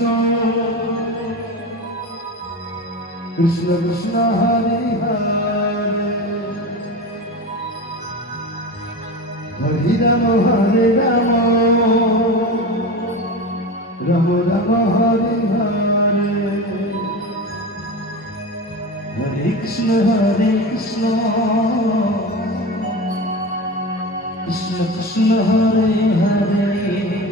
كريشنا كريشنا هاري هاري هاري دامو هاري دامو رامو رامو هاري هاري هاري كريشنا هاري كريشنا كريشنا كريشنا هاري هاري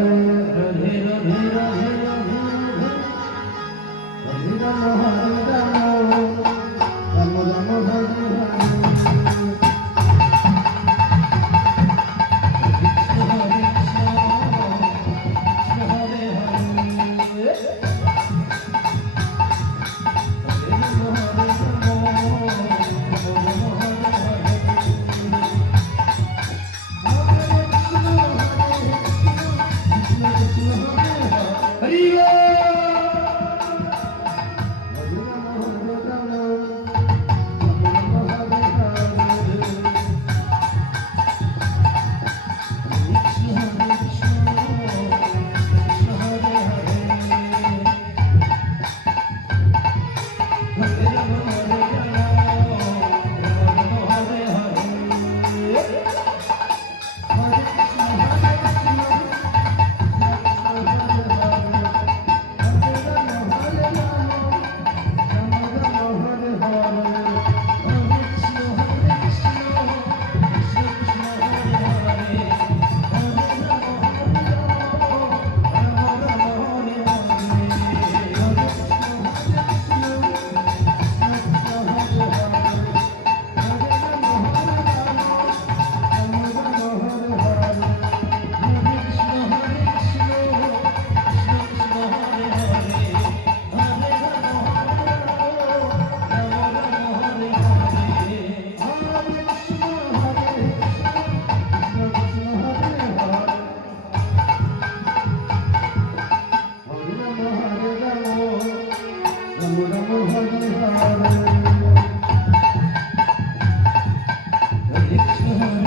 Thank you.